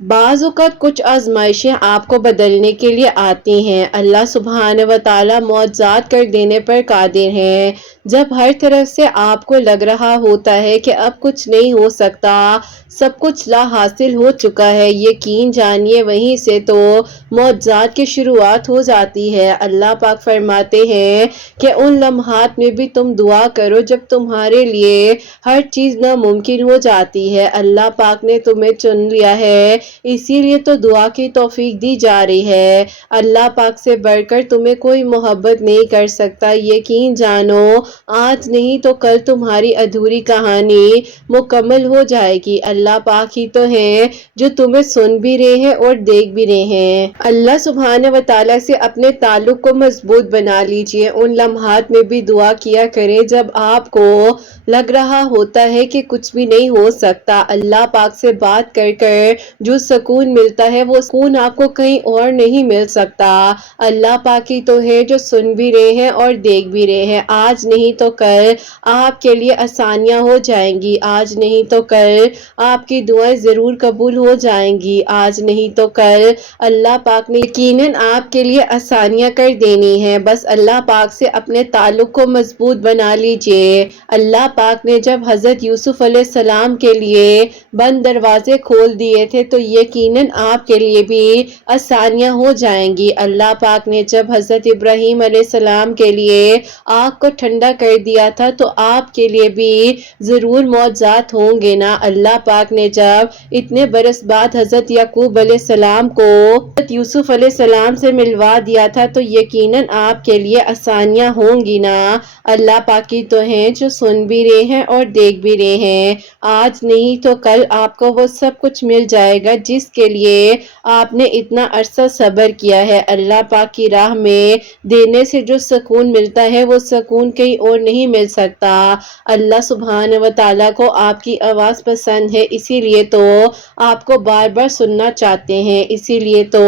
بعض اوقات کچھ آزمائشیں آپ کو بدلنے کے لیے آتی ہیں۔ اللہ سبحانہ و تعالیٰ معجزات کر دینے پر قادر ہیں۔ جب ہر طرف سے آپ کو لگ رہا ہوتا ہے کہ اب کچھ نہیں ہو سکتا، سب کچھ لا حاصل ہو چکا ہے، یقین جانیے وہیں سے تو معجزات کی شروعات ہو جاتی ہے۔ اللہ پاک فرماتے ہیں کہ ان لمحات میں بھی تم دعا کرو جب تمہارے لیے ہر چیز ناممکن ہو جاتی ہے۔ اللہ پاک نے تمہیں چن لیا ہے، اسی لیے تو دعا کی توفیق دی جا رہی ہے۔ اللہ پاک سے بڑھ کر تمہیں کوئی محبت نہیں کر سکتا۔ یقین جانو آج نہیں تو کل تمہاری ادھوری کہانی مکمل ہو جائے گی۔ اللہ پاک ہی تو ہے جو تمہیں سن بھی رہے ہیں اور دیکھ بھی رہے ہیں۔ اللہ سبحانہ و تعالیٰ سے اپنے تعلق کو مضبوط بنا لیجئے۔ ان لمحات میں بھی دعا کیا کرے جب آپ کو لگ رہا ہوتا ہے کہ کچھ بھی نہیں ہو سکتا۔ اللہ پاک سے بات کر کر جو سکون ملتا ہے وہ سکون آپ کو کہیں اور نہیں مل سکتا۔ اللہ پاک ہی تو ہے جو سن بھی رہے ہیں اور دیکھ بھی رہے ہیں۔ آج نہیں تو کل آپ کے لیے آسانیاں ہو جائیں گی، آج نہیں تو کل آپ کی دعائیں ضرور قبول ہو جائیں گی، آج نہیں تو کل اللہ پاک نے یقیناً آپ کے لیے آسانیاں کر دینی ہیں۔ بس اللہ پاک سے اپنے تعلق کو مضبوط بنا لیجئے۔ اللہ پاک نے جب حضرت یوسف علیہ السلام کے لیے بند دروازے کھول دیے تھے تو یقیناً آپ کے لیے بھی آسانیاں ہو جائیں گی۔ اللہ پاک نے جب حضرت ابراہیم علیہ السلام کے لیے آگ کو ٹھنڈا کر دیا تھا تو آپ کے لیے بھی ضرور معجزات ہوں گے نا۔ اللہ پاک نے جب اتنے برس بعد حضرت یعقوب علیہ السلام کو حضرت یوسف علیہ السلام سے ملوا دیا تھا تو یقیناً آپ کے لیے آسانیاں ہوں گی نا۔ اللہ پاک ہی تو ہیں جو سن بھی رہے ہیں اور دیکھ بھی رہے ہیں۔ آج نہیں تو کل آپ کو وہ سب کچھ مل جائے گا جس کے لیے آپ نے اتنا عرصہ صبر کیا ہے۔ اللہ پاک کی راہ میں دینے سے جو سکون ملتا ہے وہ سکون کہیں اور نہیں مل سکتا۔ اللہ سبحانہ و تعالیٰ کو آپ کی آواز پسند ہے، اسی لیے تو آپ کو بار بار سننا چاہتے ہیں، اسی لیے تو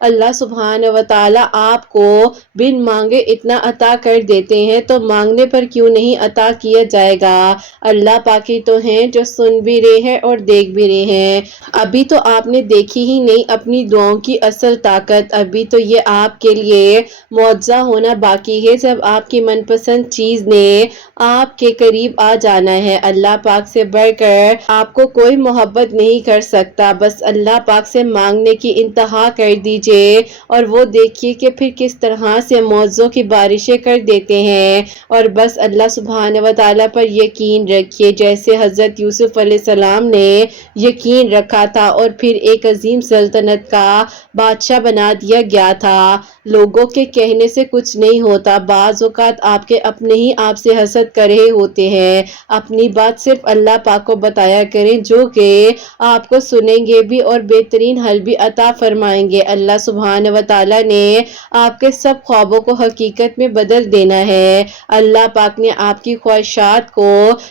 اللہ سبحانہ و تعالیٰ آپ کو بن مانگے اتنا عطا کر دیتے ہیں، تو مانگنے پر کیوں نہیں عطا کیا جائے گا۔ اللہ پاک ہی تو ہیں جو سن بھی رہے ہیں اور دیکھ بھی رہے ہیں۔ ابھی تو آپ نے دیکھی ہی نہیں اپنی دعاؤں کی اصل طاقت، ابھی تو یہ آپ کے لیے معجزہ ہونا باقی ہے جب آپ کی من پسند چیز نے آپ کے قریب آ جانا ہے۔ اللہ پاک سے بڑھ کر آپ کو کوئی محبت نہیں کر سکتا۔ بس اللہ پاک سے مانگنے کی انتہا کر دیجئے اور وہ دیکھیے کہ پھر کس طرح سے معجزوں کی بارشیں کر دیتے ہیں۔ اور بس اللہ سبحانہ و تعالیٰ پر یقین رکھیے جیسے حضرت یوسف علیہ السلام نے یقین رکھا تھا اور پھر ایک عظیم سلطنت کا بادشاہ بنا دیا گیا تھا۔ لوگوں کے کہنے سے کچھ نہیں ہوتا، بعض اوقات آپ کے اپنے ہی آپ سے حسد کر رہے ہوتے ہیں۔ اپنی بات صرف اللہ پاک کو بتایا کریں جو کہ آپ کو سنیں گے بھی اور بہترین حل بھی عطا فرمائیں گے۔ اللہ سبحانہ و تعالیٰ نے آپ کے سب خوابوں کو حقیقت میں بدل دینا ہے۔ اللہ پاک نے آپ کی خواہشات کو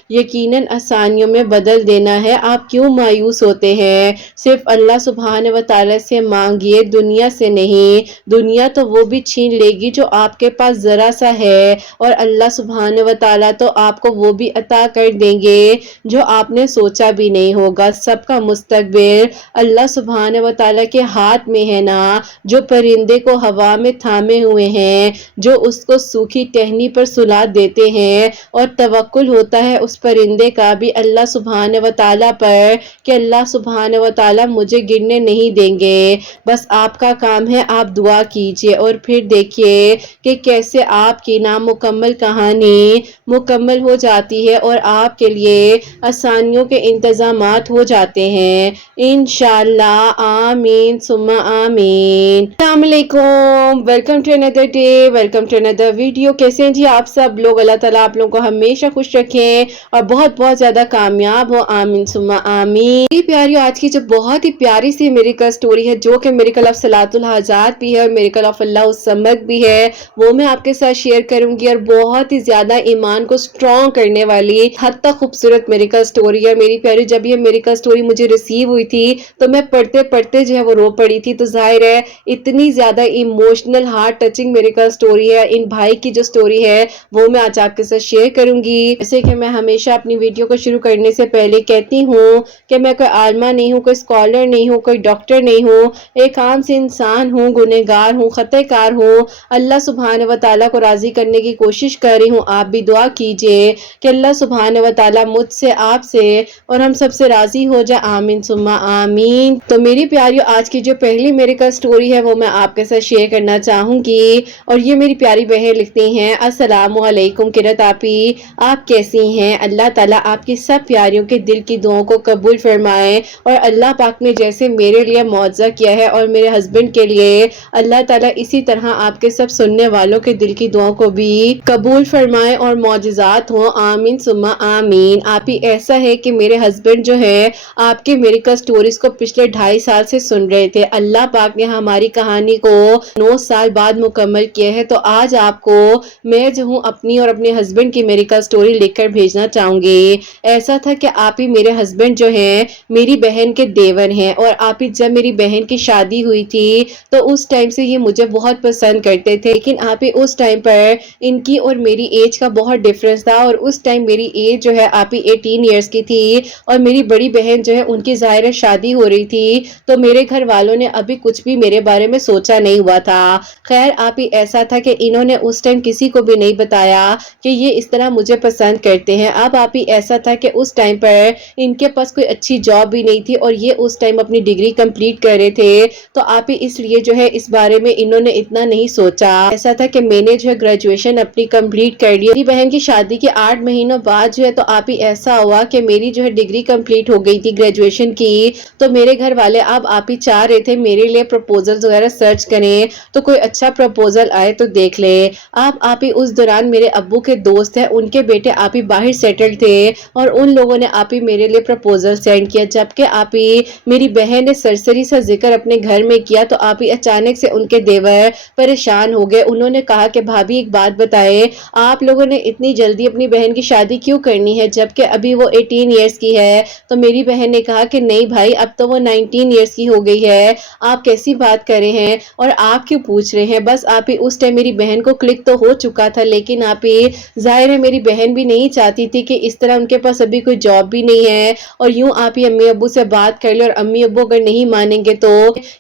یقیناً آسانیوں میں بدل دینا ہے۔ آپ کیوں مایوس ہوتے ہیں؟ صرف اللہ سبحانہ و تعالیٰ سے مانگیے، دنیا سے نہیں۔ دنیا تو وہ بھی چھین لے گی جو آپ کے پاس ذرا سا ہے، اور اللہ سبحانہ و تعالیٰ تو آپ کو وہ بھی عطا کر دیں گے جو آپ نے سوچا بھی نہیں ہوگا۔ سب کا مستقبل اللہ سبحانہ و تعالیٰ کے ہاتھ میں ہے نا۔ جو پرندے کو ہوا میں تھامے ہوئے ہیں، جو اس کو سوکھی ٹہنی پر سلا دیتے ہیں، اور توکل ہوتا ہے اس پرندے کا بھی اللہ سبحانہ و تعالیٰ پر کہ اللہ سبحانہ و تعالیٰ مجھے گرنے نہیں دیں گے۔ بس آپ کا کام ہے آپ دعا کیجئے اور پھر دیکھیے کہ کیسے آپ کی نامکمل کہانی مکمل ہو جاتی ہے اور آپ کے لیے آسانیوں کے انتظامات ہو جاتے ہیں انشاءاللہ۔ آمین ثم آمین۔ السلام علیکم، welcome to another day, welcome to another video. کیسے ہیں جی آپ سب لوگ؟ اللہ تعالیٰ آپ لوگوں کو ہمیشہ خوش رکھیں اور بہت بہت زیادہ کامیاب ہو، آمین ثم آمین۔ میری پیاریو، آج کی جو بہت ہی پیاری سی میریکل سٹوری ہے جو کہ میریکل آف صلاۃ الحاجات بھی ہے اور میریکل آف اللہ الصمد بھی ہے، وہ میں آپ کے ساتھ شیئر کروں گی، اور بہت ہی زیادہ ایمان کو سٹرونگ کرنے والی حد تک خوبصورت میریکل سٹوری ہے۔ میری پیاری، جب یہ میریکل سٹوری مجھے ریسیو ہوئی تھی تو میں پڑھتے پڑھتے جو ہے وہ رو پڑی تھی، تو ظاہر ہے اتنی زیادہ emotional heart touching miracle story ہے۔ ان بھائی کی جو سٹوری ہے وہ میں آج آپ کے ساتھ شیئر کروں گی۔ جیسے کہ میں ہمیشہ اپنی ویڈیو کو شروع کرنے سے پہلے کہتی ہوں کہ میں کوئی عالمہ نہیں ہوں، کوئی اسکالر نہیں ہوں، کوئی ڈاکٹر نہیں ہوں، ایک عام سے انسان ہوں، گنہگار ہوں، خطا کار ہوں۔ اللہ سبحانہ و تعالیٰ کو راضی کرنے کی کوشش کر رہی ہوں۔ آپ بھی دعا کیجئے کہ اللہ سبحانہ و تعالیٰ مجھ سے، آپ سے اور ہم سب سے راضی ہو جائے، آمین ثم آمین۔ تو میری پیاریو، آج کی جو پہلی میریکل سٹوری ہے وہ میں آپ کے ساتھ شیئر کرنا چاہوں گی، اور یہ میری پیاری بہن لکھتی ہیں: السلام علیکم قرۃ آپی، آپ کیسی ہیں؟ اللہ تعالیٰ آپ کی سب پیاریوں کے دل کی دعاؤں کو قبول فرمائے، اور اللہ پاک نے جیسے میرے لیے معجزہ کیا ہے اور میرے ہسبینڈ کے لیے، اللہ تعالیٰ اسی طرح آپ کے سب سننے والوں کے دل کی دعاؤں کو بھی قبول فرمائے اور معجزات ہوں، آمین ثم آمین۔ آپ ہی ایسا ہے کہ میرے ہسبینڈ جو ہے آپ کے میریکل سٹوریز کو پچھلے 2.5 سال سے سن رہے تھے۔ اللہ پاک نے ہماری کہانی کو 9 سال بعد مکمل کیا ہے، تو آج آپ کو میں جو ہوں اپنی اور اپنے ہسبینڈ کی میریکل سٹوری لکھ کر بھیجنا چاہوں گی۔ ایسا تھا کہ آپ ہی میرے ہسبینڈ جو ہیں میری بہن کے دیور ہیں، اور آپ ہی جب میری بہن کی شادی ہوئی تھی تو اس ٹائم سے یہ مجھے بہت پسند کرتے تھے، لیکن آپ ہی اس ٹائم پر ان کی اور میری ایج کا بہت ڈیفرنس تھا، اور اس ٹائم میری ایج جو ہے آپ ہی 18 ایئرس کی تھی، اور میری بڑی بہن جو ہے ان کی ظاہر شادی ہو رہی تھی، تو میرے گھر والوں نے ابھی کچھ بھی میرے بارے میں سوچا نہیں ہوا تھا۔ خیر آپ ہی ایسا تھا کہ انہوں نے اس ٹائم کسی کو بھی نہیں بتایا کہ یہ اس طرح مجھے پسند کرتے ہیں۔ اب آپ ہی ایسا تھا کہ اس ٹائم پر ان کے پاس کوئی اچھی جاب بھی نہیں تھی، اور یہ اس ٹائم اپنی ڈگری کمپلیٹ کر رہے تھے، تو آپ ہی اس لیے جو ہے اس بارے میں انہوں نے اتنا نہیں سوچا۔ ایسا تھا کہ میں نے جو ہے گریجویشن اپنی کمپلیٹ کر لی۔ میری بہن کی شادی کے 8 مہینوں بعد جو ہے تو آپ ہی ایسا ہوا کہ میری جو ہے ڈگری کمپلیٹ ہو گئی تھی گریجویشن کی، تو میرے گھر والے اب آپ ہی چاہ رہے تھے میرے لیے پروپوزل وغیرہ سرچ کریں، تو کوئی اچھا پروپوزل آئے تو دیکھ لے۔ اب آپ ہی اس دوران میرے ابو کے دوست ہیں، ان کے بیٹے آپ ہی باہر سیٹل تھے، اور ان لوگوں نے آپ ہی میرے لیے پروپوزل سینڈ کیا، جبکہ آپ ہی میری بہن نے سرسری سا ذکر اپنے گھر میں کیا، تو آپ ہی اچانک سے ان کے دیور پریشان ہو گئے۔ انہوں نے کہا کہ بھابی ایک بات بتائے، آپ لوگوں نے اتنی جلدی اپنی بہن کی شادی کیوں کرنی ہے جبکہ ابھی وہ 18 ایئرس کی ہے؟ تو میری بہن نے کہا کہ نہیں بھائی، اب تو وہ 19 ایئرس کی ہو گئی ہے، آپ کیسی بات کر رہے ہیں اور آپ کیوں پوچھ رہے ہیں؟ بس آپ ہی اس ٹائم میری بہن کو کلک تو ہو چکا تھا، لیکن آپ ہی ظاہر ہے میری بہن بھی نہیں چاہتی تھی کہ اس طرح ان کے پاس ابھی کوئی جاب بھی نہیں ہے، اور یوں آپ ہی امی ابو سے بات کر لے، اور امی ابو اگر نہیں مانیں گے تو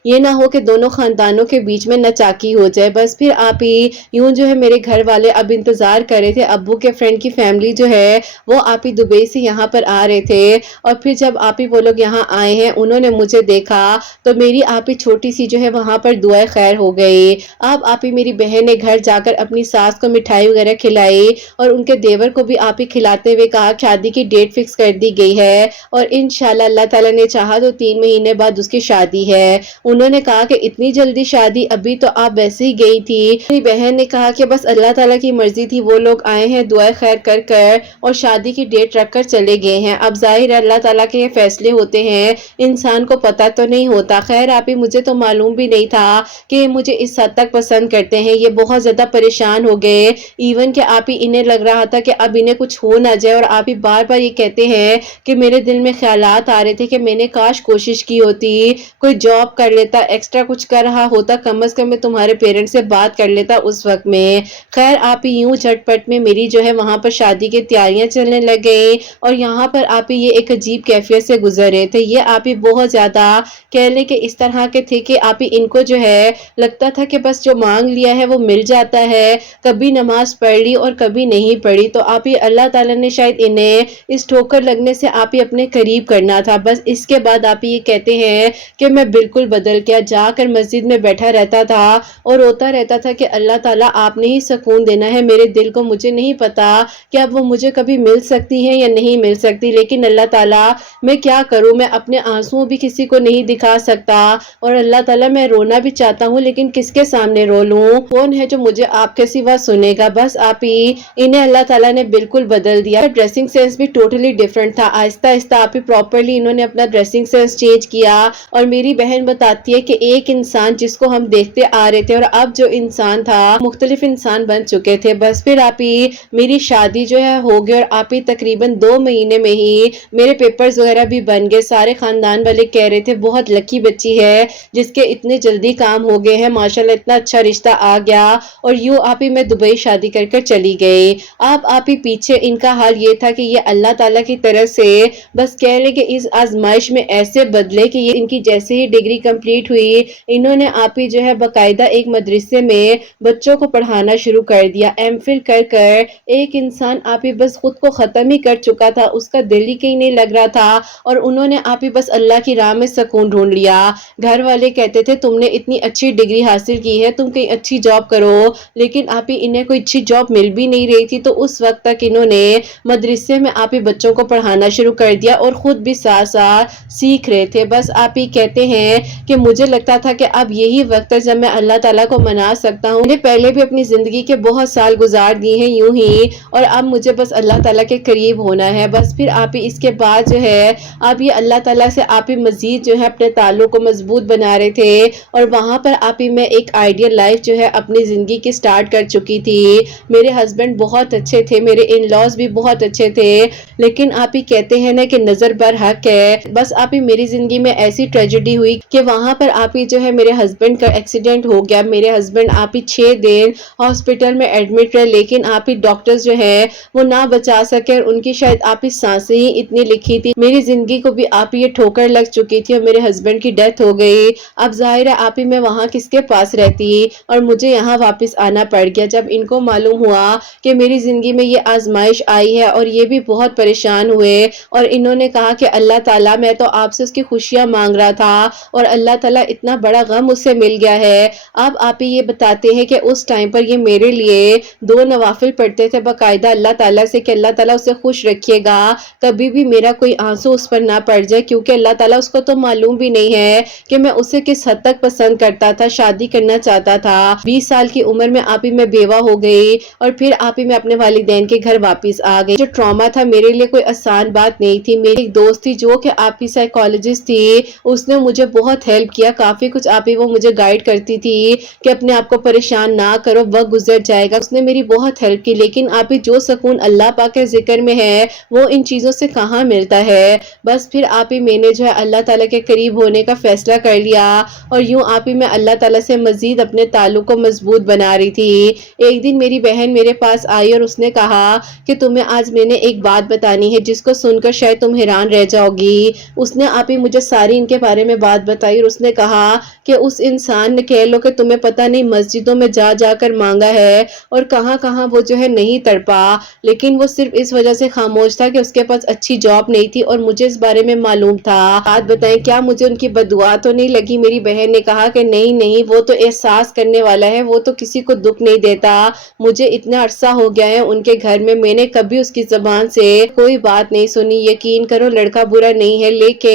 یہ نہ ہو کہ دونوں خاندانوں کے بیچ میں ناچاکی ہو جائے۔ بس پھر آپ ہی یوں جو ہے میرے گھر والے اب انتظار کر رہے تھے، ابو کے فرینڈ کی فیملی جو ہے وہ آپ ہی دبئی سے یہاں پر آ رہے تھے، اور پھر جب آپ ہی وہ لوگ یہاں آئے ہیں انہوں نے مجھے دیکھا تو میری آپ ہی چھوٹی سی جو ہے وہاں پر دعائے خیر ہو گئی۔ اب آپ ہی میری بہن نے گھر جا کر اپنی ساس کو مٹھائی وغیرہ کھلائی، اور ان کے دیور کو بھی آپ ہی کھلاتے ہوئے کہا شادی کی ڈیٹ فکس کر دی گئی ہے، اور انشاءاللہ اللہ تعالیٰ نے چاہا تو 3 مہینے بعد اس کی شادی ہے۔ انہوں نے کہا کہ اتنی جلدی شادی؟ ابھی تو آپ ویسے ہی گئی تھی۔ میری بہن نے کہا کہ بس اللہ تعالیٰ کی مرضی تھی، وہ لوگ آئے ہیں دعائے خیر کر کر اور شادی کی ڈیٹ رکھ کر چلے گئے ہیں، اب ظاہر ہے اللہ تعالیٰ کے یہ فیصلے ہوتے ہیں، انسان کو پتہ تو نہیں ہوتا۔ خیر آپ ہی مجھے تو معلوم بھی نہیں تھا کہ یہ مجھے اس حد تک پسند کرتے ہیں۔ یہ بہت زیادہ پریشان ہو گئے، ایون کہ آپ ہی انہیں لگ رہا تھا کہ اب انہیں کچھ ہو نہ جائے، اور آپ ہی بار بار یہ کہتے ہیں کہ میرے دل میں خیالات آ رہے تھے کہ میں نے کاش کوشش کی ہوتی، کوئی جاب کر لیتا، ایکسٹرا کچھ کر رہا ہوتا، کم از کم میں تمہارے پیرنٹس سے بات کر لیتا اس وقت میں۔ خیر آپ ہی یوں جھٹ پٹ میں میری جو ہے وہاں پر شادی کی تیاریاں چلنے لگ گئی، اور یہاں پر آپ ہی یہ ایک عجیب کیفیت سے گزر رہے تھے۔ یہ آپ ہی بہت زیادہ کہہ لے کہ اس طرح کے تھے کہ آپ ہی ان کو جو ہے لگتا تھا کہ بس جو مانگ لیا ہے وہ مل جاتا ہے، کبھی نماز پڑھ لی اور کبھی نہیں پڑھی، تو آپ ہی اللہ تعالیٰ نے شاید انہیں اس ٹھوکر لگنے سے آپ ہی اپنے قریب کرنا تھا۔ بس اس کے بعد آپ ہی یہ کہتے ہیں کہ میں بالکل بدل گیا، جا کر مسجد میں بیٹھا رہتا تھا اور روتا رہتا تھا کہ اللہ تعالیٰ آپ نے ہی سکون دینا ہے میرے دل کو، مجھے نہیں پتا کہ اب وہ مجھے کبھی مل سکتی ہیں یا نہیں مل سکتی، لیکن اللہ تعالیٰ میں کیا کروں، میں اپنے آنسوں بھی کسی کو نہیں دکھا سکتا، اور اللہ تعالیٰ میں رونا بھی چاہتا ہوں لیکن کس کے سامنے رو لوں، کون ہے جو مجھے آپ کے سوا سنے گا۔ بس آپ ہی انہیں اللہ تعالیٰ نے بالکل بدل دیا۔ ڈریسنگ سینس بھی ٹوٹلی ڈیفرنٹ تھا، آہستہ آہستہ آپ ہی پراپرلی انہوں نے اپنا ڈریسنگ سینس چینج کیا، اور میری بہن بتاتی ہے کہ ایک انسان جس کو ہم دیکھتے آ رہے تھے اور اب جو انسان تھا مختلف انسان بن چکے تھے۔ بس پھر آپ ہی میری شادی جو ہے ہو گئی، اور آپ ہی تقریباً 2 مہینے میں ہی میرے پیپرز وغیرہ بھی بن گئے۔ سارے خاندان والے کہہ رہے تھے بہت لکی بچی ہے جس کے اتنے جلدی کام ہو گئے ہیں، ماشاءاللہ اتنا اچھا رشتہ آ گیا، اور یوں آپ ہی میں دبئی شادی کر کر چلی گئی۔ آپ ہی پیچھے پیچھے ان کا حال یہ تھا کہ یہ اللہ تعالیٰ کی طرف سے بس کہہ لیں کہ اس آزمائش میں ایسے بدلے کہ یہ ان کی جیسے ہی ڈگری کمپلیٹ ہوئی انہوں نے آپ ہی جو ہے باقاعدہ ایک مدرسے میں بچوں کو پڑھانا شروع کر دیا۔ ایم فل کر کر ایک انسان آپ ہی بس خود کو ختم ہی کر چکا تھا، اس کا دل ہی کہیں نہیں لگ رہا تھا، اور انہوں نے آپ ہی بس اللہ کی راہ میں سکون ڈھونڈ لیا۔ گھر والے کہتے تھے تم نے اتنی اچھی ڈگری حاصل کی ہے، تم کہیں اچھی جاب کرو، لیکن آپ ہی انہیں کوئی اچھی جاب مل بھی نہیں رہی تھی۔ تو اس وقت تک انہوں نے مدرسے میں آپ ہی بچوں کو پڑھانا شروع کر دیا اور خود بھی ساتھ ساتھ سیکھ رہے تھے۔ بس آپ ہی کہتے ہیں کہ مجھے لگتا تھا کہ اب یہی وقت ہے جب میں اللہ تعالیٰ کو منا سکتا ہوں۔ میں نے پہلے بھی اپنی زندگی کے بہت سال گزار دیے ہیں یوں ہی، اور اب مجھے بس اللہ تعالیٰ کے قریب ہونا ہے۔ بس پھر آپ ہی اس کے بعد جو ہے آپ یہ اللہ تعالیٰ سے آپ ہی مزید جو ہے اپنے تعلق کو مضبوط بنا رہے تھے، اور وہاں پر آپ ہی میں ایک آئیڈیل لائف جو ہے اپنی زندگی کی سٹارٹ کر چکی تھی۔ میرے ہسبینڈ بہت اچھے تھے، میرے ان لاز بھی بہت اچھے تھے، لیکن آپ ہی کہتے ہیں نا کہ نظر بر حق ہے۔ بس آپ ہی میری زندگی میں ایسی ٹریجڈی ہوئی کہ وہاں پر آپ ہی جو ہے میرے ہسبینڈ کا ایکسیڈنٹ ہو گیا۔ میرے ہسبینڈ آپ ہی 6 دن ہاسپٹل میں ایڈمٹ رہے، لیکن آپ ہی ڈاکٹرز جو ہے وہ نہ بچا سکے، اور ان کی شاید آپ ہی سانسیں ہی اتنی لکھی تھی۔ میری زندگی کو بھی آپ ہی یہ ٹھوکر لگ چکی تھی اور میرے ہسبینڈ کی ڈیتھ ہو گئی۔ اب ظاہر ہے آپ ہی میں وہاں کس کے پاس رہتی، اور مجھے یہاں واپس آنا پڑ گیا۔ جب ان کو معلوم ہوا کہ میری زندگی میں یہ آزمائش آئی ہے، اور یہ بھی بہت پریشان ہوئے، اور انہوں نے کہا کہ اللہ تعالیٰ میں تو آپ سے اس کی خوشیاں مانگ رہا تھا، اور اللہ تعالیٰ اتنا بڑا غم اس سے مل گیا ہے۔ اب آپ یہ بتاتے ہیں کہ اس ٹائم پر یہ میرے لیے 2 نوافل پڑھتے تھے باقاعدہ اللہ تعالیٰ سے کہ اللہ تعالیٰ اسے خوش رکھیے گا، کبھی بھی میرا کوئی آنسو اس پر نہ پڑ جائے، کیونکہ اللہ تعالیٰ اس کو تو معلوم بھی نہیں ہے کہ میں اسے کس حد تک پسند کرتا تھا، شادی کرنا چاہتا تھا۔ 20 سال کی عمر میں آپ ہی میں بیوہ ہو گئی، اور پھر آپ ہی میں اپنے والدین کے گھر واپس آ گئی۔ جو ٹراما تھا میرے لیے کوئی آسان بات نہیں تھی۔ میری ایک دوست تھی جو کہ آپ ہی سائیکالوجسٹ تھی، اس نے مجھے بہت ہیلپ کیا، کافی کچھ آپ ہی وہ مجھے گائیڈ کرتی تھی کہ اپنے آپ کو پریشان نہ کرو، وقت گزر جائے گا۔ اس نے میری بہت ہیلپ کی، لیکن آپ ہی جو سکون اللہ پاک کے ذکر میں ہے وہ ان چیزوں سے کہاں ملتا ہے۔ بس پھر آپ ہی میں نے جو ہے اللہ تعالیٰ کے قریب ہونے کا فیصلہ کر لیا، اور یوں آپ ہی میں اللہ تعالیٰ سے مزید اپنے تعلق کو مضبوط بنا رہی تھی۔ ایک دن میری بہن میرے پاس آئی اور اس نے کہا کہ تمہیں آج میں نے ایک بات بتانی ہے جس کو سن کر شاید تم حیران رہ جاؤ گی۔ اس نے آپ ہی مجھے ساری ان کے بارے میں بات بتائی، اور اس نے کہا کہ اس انسان نے کہہ لو کہ تمہیں پتہ نہیں مسجدوں میں جا جا کر مانگا ہے، اور کہاں کہاں وہ جو ہے نہیں تڑپا، لیکن وہ صرف اس وجہ سے خاموش تھا کہ اس کے پاس اچھی جاب نہیں تھی، اور مجھے اس بارے میں معلوم تھا۔ بات بتائیں کیا مجھے ان کی بددعا تو نہیں لگی؟ میری بہن نے کہا کہ نہیں نہیں، وہ تو احساس کرنے والا ہے، وہ تو کسی کو دکھ نہیں دیتا۔ مجھے اتنا عرصہ ہو گیا ہے ان کے گھر میں نے کبھی اس کی زبان سے کوئی بات نہیں سنی۔ یقین کرو لڑکا برا نہیں ہے، لیکن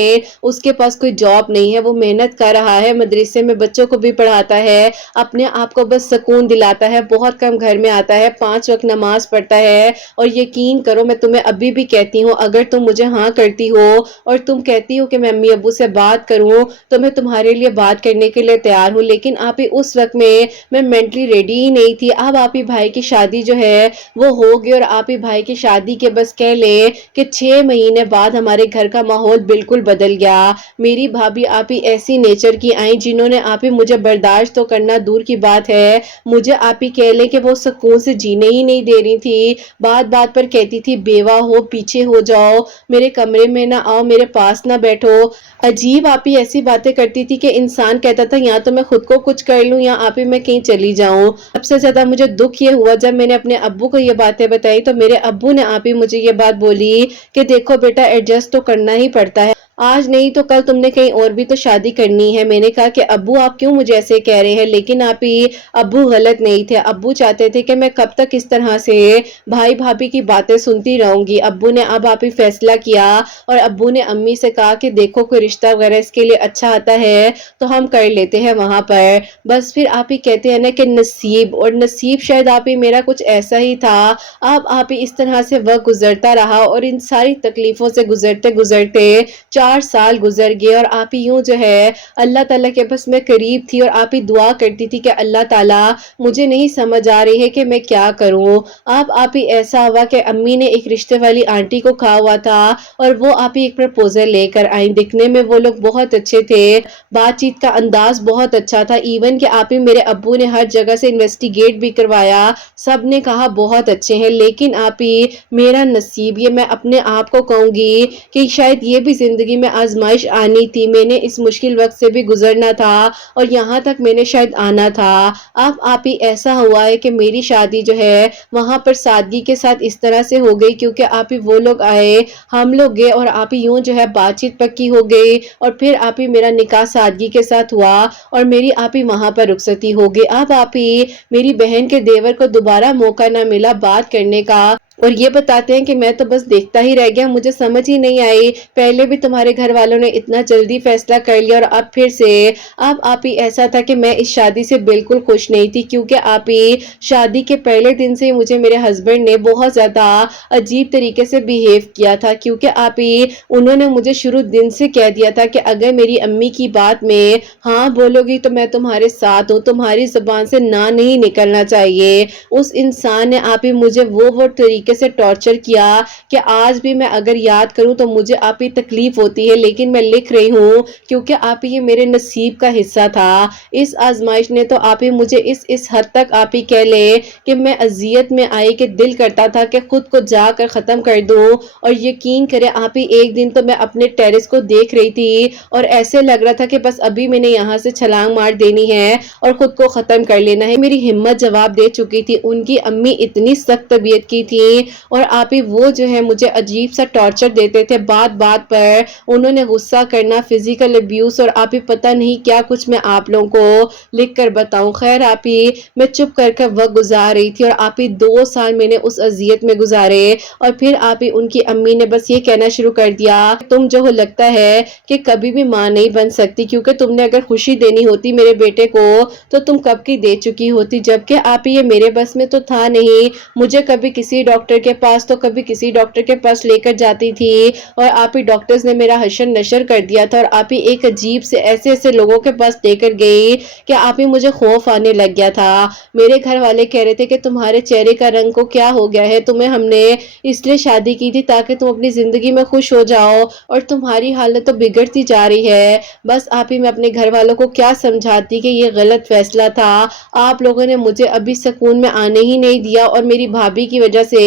اس کے پاس کوئی جاب نہیں ہے، وہ محنت کر رہا ہے، مدرسے میں بچوں کو بھی پڑھاتا ہے، اپنے آپ کو بس سکون دلاتا ہے، بہت کم گھر میں آتا ہے، 5 وقت نماز پڑھتا ہے، اور یقین کرو میں تمہیں ابھی بھی کہتی ہوں اگر تم مجھے ہاں کرتی ہو اور تم کہتی ہو کہ میں امی ابو سے بات کروں تو میں تمہارے لیے بات کرنے کے لیے تیار ہوں، لیکن آپ ہی اس وقت میں مینٹلی ریڈی ہی نہیں تھی۔ اب آپ ہی بھائی کی شادی جو ہے وہ ہوگی، اور آپ ہی بھائی کی شادی کے بس کہہ لیں کہ 6 مہینے بعد ہمارے گھر کا ماحول بالکل بدل گیا۔ میری بھابھی آپ ہی ایسی نیچر کی آئیں جنہوں نے آپ ہی مجھے برداشت تو کرنا دور کی بات ہے، مجھے آپ ہی کہہ لیں کہ وہ سکون سے جینے ہی نہیں دے رہی تھی۔ بات بات پر کہتی تھی بیوہ ہو پیچھے ہو جاؤ، میرے کمرے میں نہ آؤ، میرے پاس نہ بیٹھو۔ عجیب آپ ہی ایسی باتیں کرتی تھی کہ انسان کہتا تھا یا تو میں خود کو کچھ کر لوں یا آپ ہی میں کہیں چلی جاؤں۔ سب سے زیادہ مجھے دکھ یہ ہوا جب میں نے اپنے ابو کو یہ باتیں بتائی تو میرے ابو نے آپ ہی مجھے یہ بات بولی کہ دیکھو بیٹا ایڈجسٹ تو کرنا ہی پڑتا ہے، آج نہیں تو کل تم نے کہیں اور بھی تو شادی کرنی ہے۔ میں نے کہا کہ ابو آپ کیوں مجھے ایسے کہہ رہے ہیں، لیکن آپ ہی ابو غلط نہیں تھے، ابو چاہتے تھے کہ میں کب تک اس طرح سے بھائی بھابھی کی باتیں سنتی رہوں گی۔ ابو نے اب آپ ہی فیصلہ کیا، اور ابو نے امی سے کہا کہ دیکھو کوئی رشتہ وغیرہ اس کے لیے اچھا آتا ہے تو ہم کر لیتے ہیں وہاں پر۔ بس پھر آپ ہی کہتے ہیں نا کہ نصیب، اور نصیب شاید آپ ہی میرا کچھ ایسا ہی تھا۔ اب آپ ہی اس طرح سے وقت گزرتا رہا، اور ان ساری تکلیفوں سے گزرتے گزرتے 4 سال گزر گئے اور آپ یوں جو ہے اللہ تعالیٰ کے بس میں قریب تھی اور آپ دعا کرتی تھی کہ اللہ تعالیٰ مجھے نہیں سمجھ آ رہی ہے کہ میں کیا کروں. آپ ایسا ہوا کہ امی نے ایک رشتے والی آنٹی کو کہا ہوا تھا اور وہ آپ ایک پرپوزل لے کر آئیں. دکھنے میں وہ لوگ بہت اچھے تھے, بات چیت کا انداز بہت اچھا تھا, ایون کہ آپ میرے ابو نے ہر جگہ سے انویسٹیگیٹ بھی کروایا, سب نے کہا بہت اچھے ہیں. لیکن آپ میرا نصیب, یہ میں اپنے آپ کو کہوں گی کہ شاید یہ بھی زندگی میں آزمائش آنی تھی, میں نے اس مشکل وقت سے بھی گزرنا تھا اور یہاں تک میں نے شاید آنا تھا. آپ ایسا ہوا ہے کہ میری شادی جو ہے وہاں پر سادگی کے ساتھ اس طرح سے ہو گئی کیونکہ آپ وہ لوگ آئے, ہم لوگ گئے اور آپ یوں جو ہے بات چیت پکی ہو گئی اور پھر آپ میرا نکاح سادگی کے ساتھ ہوا اور میری آپ وہاں پر رخصتی ہو گئی. اب آپ میری بہن کے دیور کو دوبارہ موقع نہ ملا بات کرنے کا اور یہ بتاتے ہیں کہ میں تو بس دیکھتا ہی رہ گیا, مجھے سمجھ ہی نہیں آئی, پہلے بھی تمہارے گھر والوں نے اتنا جلدی فیصلہ کر لیا اور اب پھر سے. اب آپ ایسا تھا کہ میں اس شادی سے بالکل خوش نہیں تھی کیونکہ آپ شادی کے پہلے دن سے مجھے میرے ہسبینڈ نے بہت زیادہ عجیب طریقے سے بیہیو کیا تھا کیونکہ آپ انہوں نے مجھے شروع دن سے کہہ دیا تھا کہ اگر میری امی کی بات میں ہاں بولو گی تو میں تمہارے ساتھ ہوں, تمہاری زبان سے نہ نہیں نکلنا چاہیے. اس انسان نے آپ مجھے وہ طریقے سے ٹارچر کیا کہ آج بھی میں اگر یاد کروں تو مجھے آپ تکلیف ہوتی ہے, لیکن میں لکھ رہی ہوں کیونکہ آپ یہ میرے نصیب کا حصہ تھا. اس آزمائش نے تو آپ مجھے اس حد تک آپ کہہ لے کہ میں اذیت میں آئی کہ دل کرتا تھا کہ خود کو جا کر ختم کر دوں. اور یقین کرے آپ ایک دن تو میں اپنے ٹیرس کو دیکھ رہی تھی اور ایسے لگ رہا تھا کہ بس ابھی میں نے یہاں سے چھلانگ مار دینی ہے اور خود کو ختم کر لینا ہے. میری ہمت جواب دے چکی تھی, ان کی امی اتنی سخت طبیعت کی تھی اور آپ وہ جو ہے مجھے عجیب سا ٹارچر دیتے تھے, بات بات پر انہوں نے غصہ کرنا, فزیکل ابیوز اور آپ پتہ نہیں کیا کچھ میں آپ لوگوں کو لکھ کر بتاؤں. خیر آپ میں چپ کر کے وقت گزار رہی تھی اور آپ 2 سال میں نے اس اذیت میں گزارے اور پھر آپ ان کی امی نے بس یہ کہنا شروع کر دیا تم جو لگتا ہے کہ کبھی بھی ماں نہیں بن سکتی کیونکہ تم نے اگر خوشی دینی ہوتی میرے بیٹے کو تو تم کب کی دے چکی ہوتی, جبکہ آپ یہ میرے بس میں تو تھا نہیں. مجھے کبھی کسی ڈاکٹر کے پاس تو کبھی کسی ڈاکٹر کے پاس لے کر جاتی تھی اور آپ ڈاکٹرز نے میرا حشر نشر کر دیا تھا اور آپ ایک عجیب سے ایسے لوگوں کے پاس لے کر گئی کہ آپ مجھے خوف آنے لگ گیا تھا. میرے گھر والے کہہ رہے تھے کہ تمہارے چہرے کا رنگ کو کیا ہو گیا ہے, تمہیں ہم نے اس لیے شادی کی تھی تاکہ تم اپنی زندگی میں خوش ہو جاؤ اور تمہاری حالت تو بگڑتی جا رہی ہے. بس آپ میں اپنے گھر والوں کو کیا سمجھاتی کہ یہ غلط فیصلہ تھا, آپ لوگوں نے مجھے ابھی سکون میں آنے ہی نہیں دیا اور میری بھابھی کی وجہ سے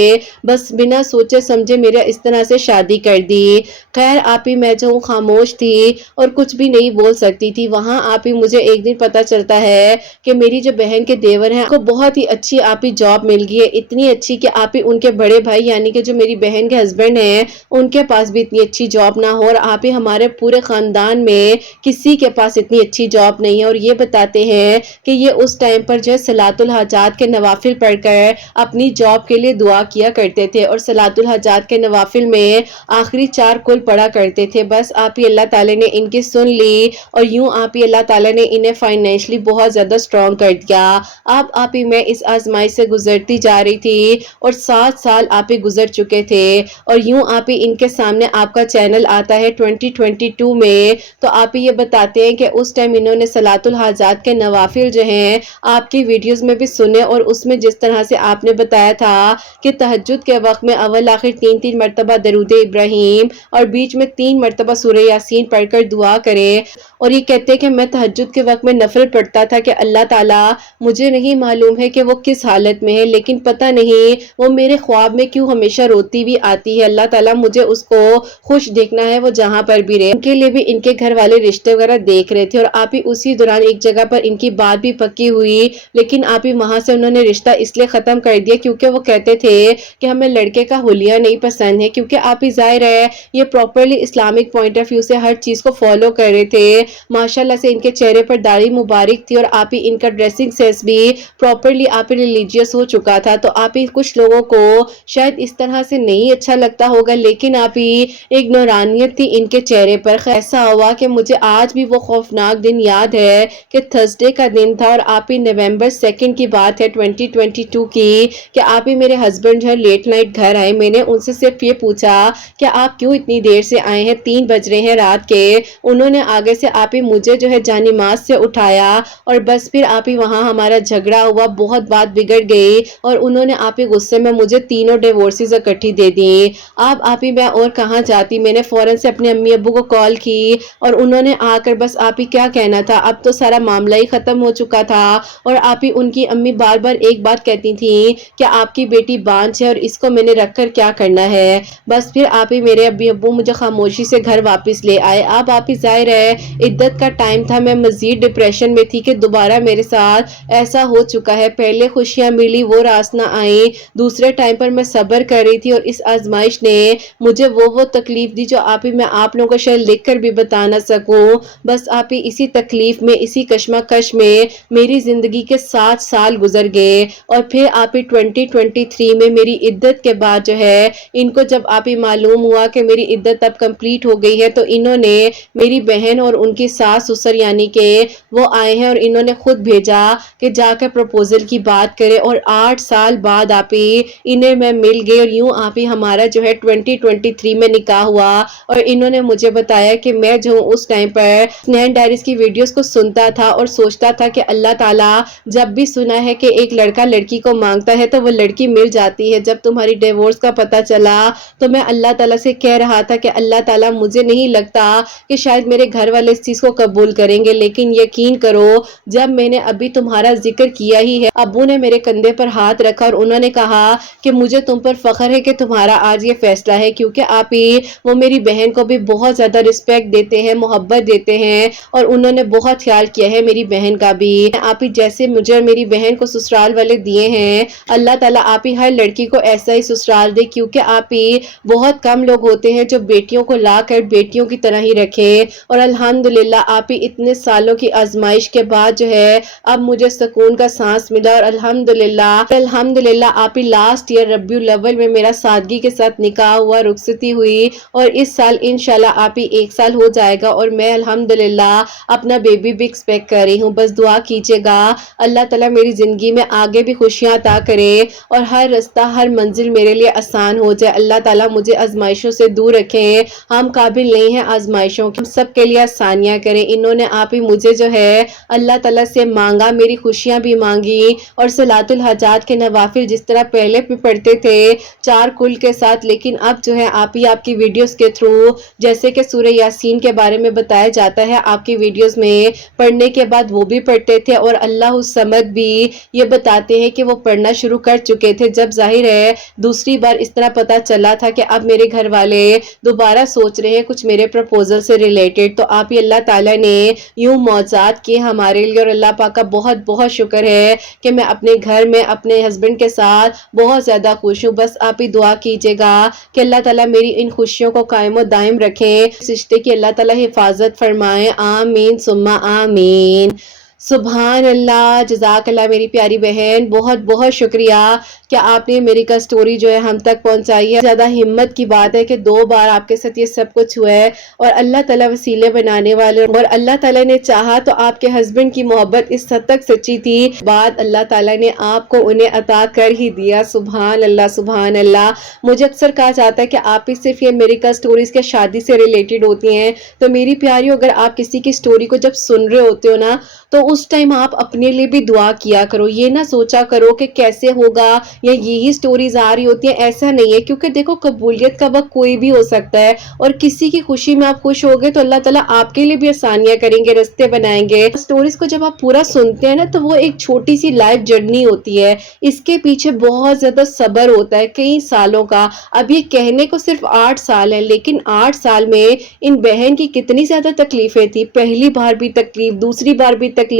بس بنا سوچے سمجھے میرا اس طرح سے شادی کر دی. خیر آپ میں جو خاموش تھی اور کچھ بھی نہیں بول سکتی تھی. وہاں آپ مجھے ایک دن پتا چلتا ہے کہ میری جو بہن کے دیور ہیں کو بہت ہی اچھی آپ جاب مل گئی ہے, اتنی اچھی کہ آپ ان کے بڑے بھائی یعنی کہ جو میری بہن کے ہسبینڈ ہیں ان کے پاس بھی اتنی اچھی جاب نہ ہو اور آپ ہمارے پورے خاندان میں کسی کے پاس اتنی اچھی جاب نہیں ہے. اور یہ بتاتے ہیں کہ یہ اس ٹائم پر جو ہے صلاۃ الحاجات کے نوافل پڑھ کر اپنی جاب کے لیے دعا کیا کرتے تھے اور صلاۃ الحاجات کے نوافل میں آخری 4 کل پڑھا کرتے تھے. بس آپ اللہ تعالی نے ان کی سن لی اور یوں آپ اللہ تعالی نے انہیں فائنینشلی بہت زیادہ اسٹرانگ کر دیا. اب آپ میں اس آزمائش سے گزرتی جا رہی تھی اور 7 سال آپ گزر چکے تھے اور یوں آپ ان کے سامنے آپ کا چینل آتا ہے 2022 میں. تو آپ یہ بتاتے ہیں کہ اس ٹائم انہوں نے صلاۃ الحاجات کے نوافل جو ہیں آپ کی ویڈیوز میں بھی سنے اور اس میں جس طرح سے آپ نے بتایا تھا کہ تہجد کے وقت میں اول آخر 3 مرتبہ درود ابراہیم اور بیچ میں 3 مرتبہ سورہ یاسین پڑھ کر دعا کریں. اور یہ کہتے ہیں کہ میں تہجد کے وقت میں نفل پڑھتا تھا کہ اللہ تعالیٰ مجھے نہیں معلوم ہے کہ وہ کس حالت میں ہے لیکن پتہ نہیں وہ میرے خواب میں کیوں ہمیشہ روتی بھی آتی ہے, اللہ تعالیٰ مجھے اس کو خوش دیکھنا ہے وہ جہاں پر بھی رہے. ان کے لیے بھی ان کے گھر والے رشتے وغیرہ دیکھ رہے تھے اور آپ ہی اسی دوران ایک جگہ پر ان کی بات بھی پکی ہوئی لیکن آپ ہی وہاں سے انہوں نے رشتہ اس لیے ختم کر دیا کیونکہ وہ کہتے تھے کہ ہمیں لڑکے کا حلیہ نہیں پسند ہے, کیونکہ آپ ہی ظاہر ہے یہ properly Islamic point of view سے ہر چیز کو فالو کر رہے تھے. ماشاءاللہ سے ان کے چہرے پر داڑھی مبارک تھی اور آپ ہی ان کا ڈریسنگ سینس بھی پراپرلی آپ ریلیجیس ہو چکا تھا. تو آپ ہی کچھ لوگوں کو شاید اس طرح سے نہیں اچھا لگتا ہوگا لیکن آپ ہی ایک نورانیت تھی ان کے چہرے پر. ایسا ہوا کہ مجھے آج بھی وہ خوفناک دن یاد ہے کہ تھرسڈے کا دن تھا اور آپ ہی نومبر 2 کی بات ہے 2022 کی کہ آپ ہی میرے ہسبینڈ ہسبینڈ جو ہے لیٹ نائٹ گھر آئے. میں نے ان سے صرف یہ پوچھا کہ آپ کیوں اتنی دیر سے آئے ہیں, 3 بج رہے ہیں رات کے. انہوں نے آگے سے آپ ہی مجھے جو ہے جان نماز سے اٹھایا اور بس پھر آپ ہی وہاں ہمارا جھگڑا ہوا, بہت بات بگڑ گئی اور انہوں نے آپ ہی غصے میں مجھے تینوں ڈیورسز اکٹھی دے دی. اب آپ ہی میں اور کہاں جاتی, میں نے فوراً سے اپنے امی ابو کو کال کی اور انہوں نے آ کر بس آپ ہی کیا کہنا تھا, اب تو سارا معاملہ ہی ختم ہو چکا تھا. اور آپ ہی ان کی امی بار بار ایک بات کہتی تھیں کہ آپ کی بیٹی بانجھ ہے اور اس کو میں نے رکھ کر کیا کرنا ہے. بس پھر آپ ہی میرے ابی ابو مجھے خاموشی سے گھر واپس لے آئے. اب آپ ہی ظاہر ہے عدت کا ٹائم تھا, میں مزید ڈپریشن میں تھی کہ دوبارہ میرے ساتھ ایسا ہو چکا ہے. پہلے خوشیاں ملی وہ راس نہ آئیں, دوسرے ٹائم پر میں صبر کر رہی تھی اور اس آزمائش نے مجھے وہ تکلیف دی جو آپ ہی میں آپ لوگوں کو شاید لکھ کر بھی بتا نہ سکوں. بس آپ ہی اسی تکلیف میں, اسی کشمکش میں میری زندگی کے 7 سال گزر گئے. اور پھر آپ ہی 2023 میں میری عدت کے بعد جو ہے ان کو جب آپ ہی معلوم ہوا کہ میری عدت اب کمپلیٹ ہو گئی ہے, تو انہوں نے میری بہن اور ان کی ساس سسر یعنی کہ وہ آئے ہیں اور انہوں نے خود بھیجا کہ جا کے پروپوزل کی بات کرے. اور 8 سال بعد آپ ہی انہیں میں مل گئی اور یوں آپ ہی ہمارا جو ہے 2023 میں نکاح ہوا. اور انہوں نے مجھے بتایا کہ میں جو اس ٹائم پر نین ڈائریز کی ویڈیوز کو سنتا تھا اور سوچتا تھا کہ اللہ تعالیٰ جب بھی سنا ہے کہ ایک لڑکا لڑکی کو مانگتا ہے تو وہ لڑکی مل جاتی ہے. جب تمہاری ڈیورس کا پتہ چلا تو میں اللہ تعالیٰ سے کہہ رہا تھا کہ اللہ تعالیٰ مجھے نہیں لگتا کہ شاید میرے گھر والے اس چیز کو قبول کریں گے, لیکن یقین کرو جب میں نے ابھی تمہارا ذکر کیا ہی ہے, ابو نے میرے کندھے پر ہاتھ رکھا اور انہوں نے کہا کہ مجھے تم پر فخر ہے کہ تمہارا آج یہ فیصلہ ہے, کیونکہ آپ ہی وہ میری بہن کو بھی بہت زیادہ رسپیکٹ دیتے ہیں, محبت دیتے ہیں اور انہوں نے بہت خیال کیا ہے میری بہن کا بھی. آپ ہی جیسے مجھے اور میری بہن کو سسرال والے دیے ہیں, اللہ تعالیٰ آپ ہی ہر لڑکی کو ایسا ہی سسرال دے, کیونکہ آپ ہی بہت کم لوگ ہوتے ہیں جو بیٹیوں کو لا کر بیٹیوں کی طرح ہی رکھے. اور الحمدللہ آپ ہی اتنے سالوں کی آزمائش کے بعد جو ہے اب مجھے سکون کا سانس ملا. اور الحمدللہ آپ ہی لاسٹ ایئر ربیع الاول میں میرا سادگی کے ساتھ نکاح ہوا, رخصتی ہوئی اور اس سال انشاءاللہ آپ ہی 1 سال ہو جائے گا اور میں الحمدللہ اپنا بیبی بھی ایکسپیکٹ کر رہی ہوں. بس دعا کیجیے گا اللہ تعالیٰ میری زندگی میں آگے بھی خوشیاں عطا کرے اور ہر رستہ ہر منزل میرے لیے آسان ہو جائے. اللہ تعالیٰ مجھے آزمائشوں سے دور رکھیں, ہم قابل نہیں ہیں آزمائشوں کے, ہم سب کے لیے آسانیاں کریں. انہوں نے آپ ہی مجھے جو ہے اللہ تعالیٰ سے مانگا, میری خوشیاں بھی مانگی اور صلاۃ الحاجات کے نوافل جس طرح پہلے بھی پڑھتے تھے 4 کل کے ساتھ, لیکن اب جو ہے آپ ہی آپ کی ویڈیوز کے تھرو جیسے کہ سورہ یاسین کے بارے میں بتایا جاتا ہے آپ کی ویڈیوز میں پڑھنے کے بعد وہ بھی پڑھتے تھے اور اللہ الصمد بھی یہ بتاتے ہیں کہ وہ پڑھنا شروع کر چکے تھے. جب ظاہر ہے دوسری بار اس طرح پتا چلا تھا کہ اب میرے گھر والے دوبارہ سوچ رہے ہیں کچھ میرے پروپوزل سے ریلیٹڈ, تو آپ ہی اللہ تعالیٰ نے یوں معجزات کیے ہمارے لیے. اور اللہ پاک کا بہت بہت شکر ہے کہ میں اپنے گھر میں اپنے ہسبینڈ کے ساتھ بہت زیادہ خوش ہوں. بس آپ ہی دعا کیجیے گا کہ اللہ تعالیٰ میری ان خوشیوں کو قائم و دائم رکھیں, اس رشتے کی اللہ تعالیٰ حفاظت فرمائیں, آمین ثم آمین. سبحان اللہ, جزاک اللہ میری پیاری بہن, بہت بہت شکریہ کہ آپ نے میری کا سٹوری جو ہے ہم تک پہنچائی ہے. زیادہ ہمت کی بات ہے کہ 2 بار آپ کے ساتھ یہ سب کچھ ہوا ہے اور اللہ تعالیٰ وسیلے بنانے والے, اور اللہ تعالیٰ نے چاہا تو آپ کے ہسبینڈ کی محبت اس حد تک سچی تھی, بعد اللہ تعالیٰ نے آپ کو انہیں عطا کر ہی دیا. سبحان اللہ سبحان اللہ. مجھے اکثر کہا جاتا ہے کہ آپ ہی صرف یہ میری کا سٹوریز کے شادی سے ریلیٹڈ ہوتی ہیں, تو میری پیاریوں اگر آپ کسی کی سٹوری کو جب سن رہے ہوتے ہو نا تو اس ٹائم آپ اپنے لیے بھی دعا کیا کرو. یہ نہ سوچا کرو کہ کیسے ہوگا یا یہی سٹوریز آ رہی ہوتی ہیں, ایسا نہیں ہے, کیونکہ دیکھو قبولیت کا وقت کوئی بھی ہو سکتا ہے اور کسی کی خوشی میں آپ خوش ہوگے تو اللہ تعالیٰ آپ کے لیے بھی آسانیاں کریں گے, رستے بنائیں گے. سٹوریز کو جب آپ پورا سنتے ہیں نا تو وہ ایک چھوٹی سی لائف جرنی ہوتی ہے, اس کے پیچھے بہت زیادہ صبر ہوتا ہے کئی سالوں کا. اب یہ کہنے کو صرف 8 سال ہے, لیکن 8 سال میں ان بہن کی کتنی زیادہ تکلیفیں تھی, پہلی بار بھی تکلیف, دوسری بار بھی تکلیف,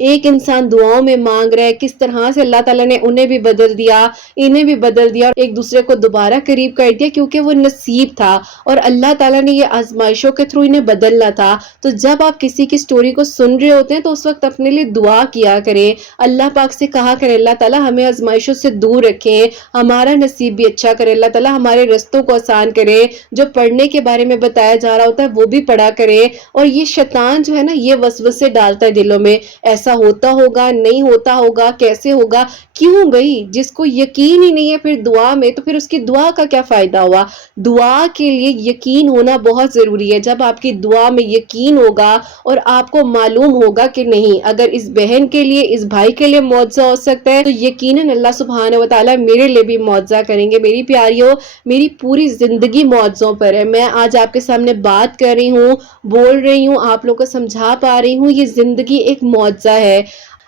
ایک انسان دعاؤں میں مانگ رہا ہے, کس طرح سے اللہ تعالیٰ نے انہیں بھی بدل دیا, انہیں بھی بدل دیا اور ایک دوسرے کو دوبارہ قریب کر دیا, کیونکہ وہ نصیب تھا اور اللہ تعالیٰ نے یہ آزمائشوں کے تھرو انہیں بدلنا تھا. تو جب آپ کسی کی سٹوری کو سن رہے ہوتے ہیں تو اس وقت اپنے لیے دعا کیا کریں, اللہ پاک سے کہا کریں اللہ تعالیٰ ہمیں آزمائشوں سے دور رکھیں, ہمارا نصیب بھی اچھا کرے, اللہ تعالیٰ ہمارے رستوں کو آسان کرے, جو پڑھنے کے بارے میں بتایا جا رہا ہوتا ہے وہ بھی پڑھا کرے. اور یہ شیطان جو ہے نا یہ وسوسے ڈالتا ہے دلوں میں, ایسا ہوتا ہوگا نہیں ہوتا ہوگا کیسے ہوگا کیوں گئی. جس کو یقین ہی نہیں ہے پھر دعا میں تو پھر اس کی دعا کا کیا فائدہ ہوا. دعا کے لیے یقین ہونا بہت ضروری ہے. جب آپ کی دعا میں یقین ہوگا اور آپ کو معلوم ہوگا کہ نہیں اگر اس بہن کے لیے اس بھائی کے لیے معجزہ ہو سکتا ہے تو یقیناً اللہ سبحانہ و تعالیٰ میرے لیے بھی معجزہ کریں گے. میری پیاریوں میری پوری زندگی معجزوں پر ہے. میں آج آپ کے سامنے بات کر رہی ہوں بول رہی ہوں آپ لوگوں کو سمجھا پا رہی ہوں. یہ زندگی ایک معجزہ ہے.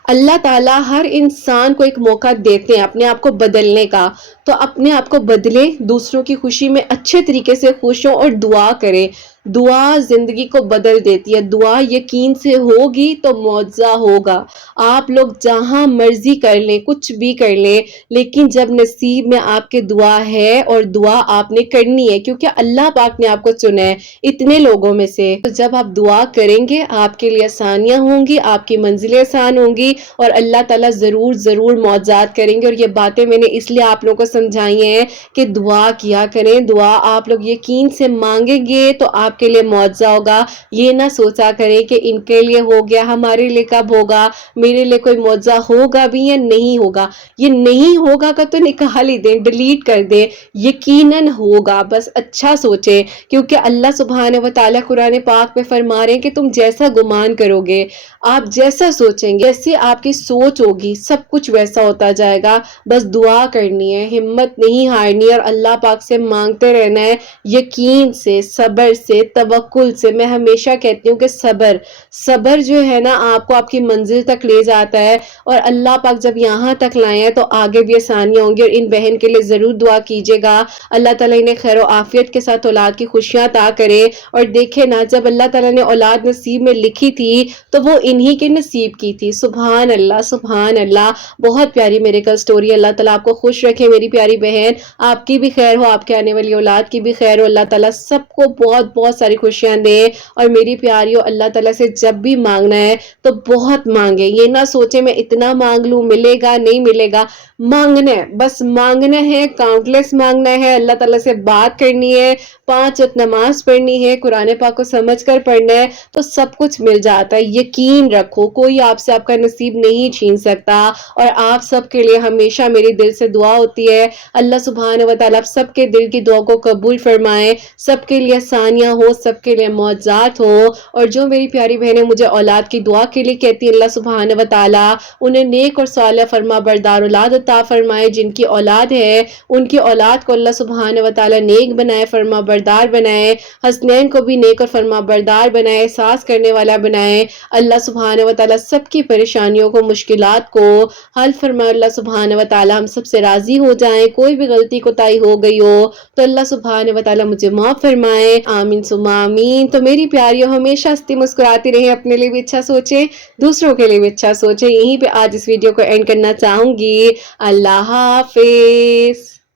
اللہ تعالیٰ ہر انسان کو ایک موقع دیتے ہیں اپنے آپ کو بدلنے کا. تو اپنے آپ کو بدلے دوسروں کی خوشی میں اچھے طریقے سے خوش ہو اور دعا کرے. دعا زندگی کو بدل دیتی ہے. دعا یقین سے ہوگی تو معجزہ ہوگا. آپ لوگ جہاں مرضی کر لیں کچھ بھی کر لیں لیکن جب نصیب میں آپ کے دعا ہے اور دعا آپ نے کرنی ہے کیونکہ اللہ پاک نے آپ کو چنا ہے اتنے لوگوں میں سے. تو جب آپ دعا کریں گے آپ کے لیے آسانیاں ہوں گی آپ کی منزلیں آسان ہوں گی اور اللہ تعالیٰ ضرور ضرور معجزات کریں گے. اور یہ باتیں میں نے اس لیے آپ لوگوں کو سمجھائی ہیں کہ دعا کیا کریں. دعا آپ لوگ یقین سے مانگیں گے تو آپ کے لیے معجزہ ہوگا. یہ نہ سوچا کریں کہ ان کے لیے ہو گیا ہمارے لیے کب ہوگا میرے لیے کوئی معجزہ ہوگا بھی یا نہیں ہوگا. یہ نہیں ہوگا کا تو نکال ہی دیں ڈیلیٹ کر دیں. یقیناً ہوگا بس اچھا سوچیں کیونکہ اللہ سبحانہ و تعالیٰ قرآن پاک میں فرما رہے ہیں کہ تم جیسا گمان کرو گے آپ جیسا سوچیں گے جیسے آپ کی سوچ ہوگی سب کچھ ویسا ہوتا جائے گا. بس دعا کرنی ہے ہمت نہیں ہارنی اور اللہ پاک سے مانگتے رہنا ہے یقین سے صبر سے توکل سے. میں ہمیشہ کہتی ہوں کہ صبر جو ہے نا آپ کو آپ کی منزل تک لے جاتا ہے اور اللہ پاک جب یہاں تک لائے ہیں تو آگے بھی آسانیاں ہوں گی. اور ان بہن کے لیے ضرور دعا کیجیے گا اللہ تعالیٰ انہیں خیر و عافیت کے ساتھ اولاد کی خوشیاں عطا کرے. اور دیکھیں نا جب اللہ تعالیٰ نے اولاد نصیب میں لکھی تھی تو وہ انہی کے نصیب کی تھی. سبحان اللہ سبحان اللہ. بہت پیاری میریکل سٹوری. اللہ تعالیٰ آپ کو خوش رکھے میری پیاری بہن. آپ کی بھی خیر ہو آپ کے آنے والی اولاد کی بھی خیر ہو. اللہ تعالیٰ سب کو بہت بہت ساری خوشیاں دے. اور میری پیاریوں اللہ تعالیٰ سے جب بھی مانگنا ہے تو بہت مانگے. یہ نہ سوچے میں اتنا مانگ لوں ملے گا نہیں ملے گا. مانگنا ہے بس مانگنا ہے کاؤنٹ لیس مانگنا ہے. اللہ تعالیٰ سے بات کرنی ہے 5 وقت نماز پڑھنی ہے قرآن پاک کو سمجھ کر پڑھنا ہے تو سب کچھ مل جاتا ہے. یقین رکھو کوئی آپ سے آپ کا نصیب نہیں چھین سکتا. اور آپ سب کے لیے ہمیشہ میری دل سے دعا ہوتی ہے اللہ سبحانہ و تعالیٰ سب کے دل کی دعا کو قبول فرمائے. سب کے لیے آسانیاں ہو سب کے لیے معجزات ہو. اور جو میری پیاری بہنیں مجھے اولاد کی دعا کے لیے کہتی ہیں اللہ سبحانہ و تعالیٰ انہیں نیک اور صالح فرما بردار اولاد عطا فرمائے. جن کی اولاد ہے ان کی اولاد کو اللہ سبحانہ و تعالیٰ نیک بنائے فرما بردار بنائے. حسنین کو بھی نیک اور فرما بردار بنائے احساس کرنے والا بنائے. اللہ سبحانہ و تعالیٰ سب کی پریشانیوں کو مشکلات کو حل فرمائے. اللہ سبحانہ و تعالیٰ ہم سب سے راضی ہو جائیں. کوئی بھی غلطی کوتاہی ہو گئی ہو تو اللہ سبحانہ و تعالیٰ مجھے معاف فرمائے. آمین ثم آمین. تو میری پیاریوں ہمیشہ ہنستی مسکراتی رہیں اپنے لیے بھی اچھا سوچیں دوسروں کے لیے بھی اچھا سوچیں. یہیں پہ آج اس ویڈیو کو اینڈ کرنا چاہوں گی. اللہ حافظ.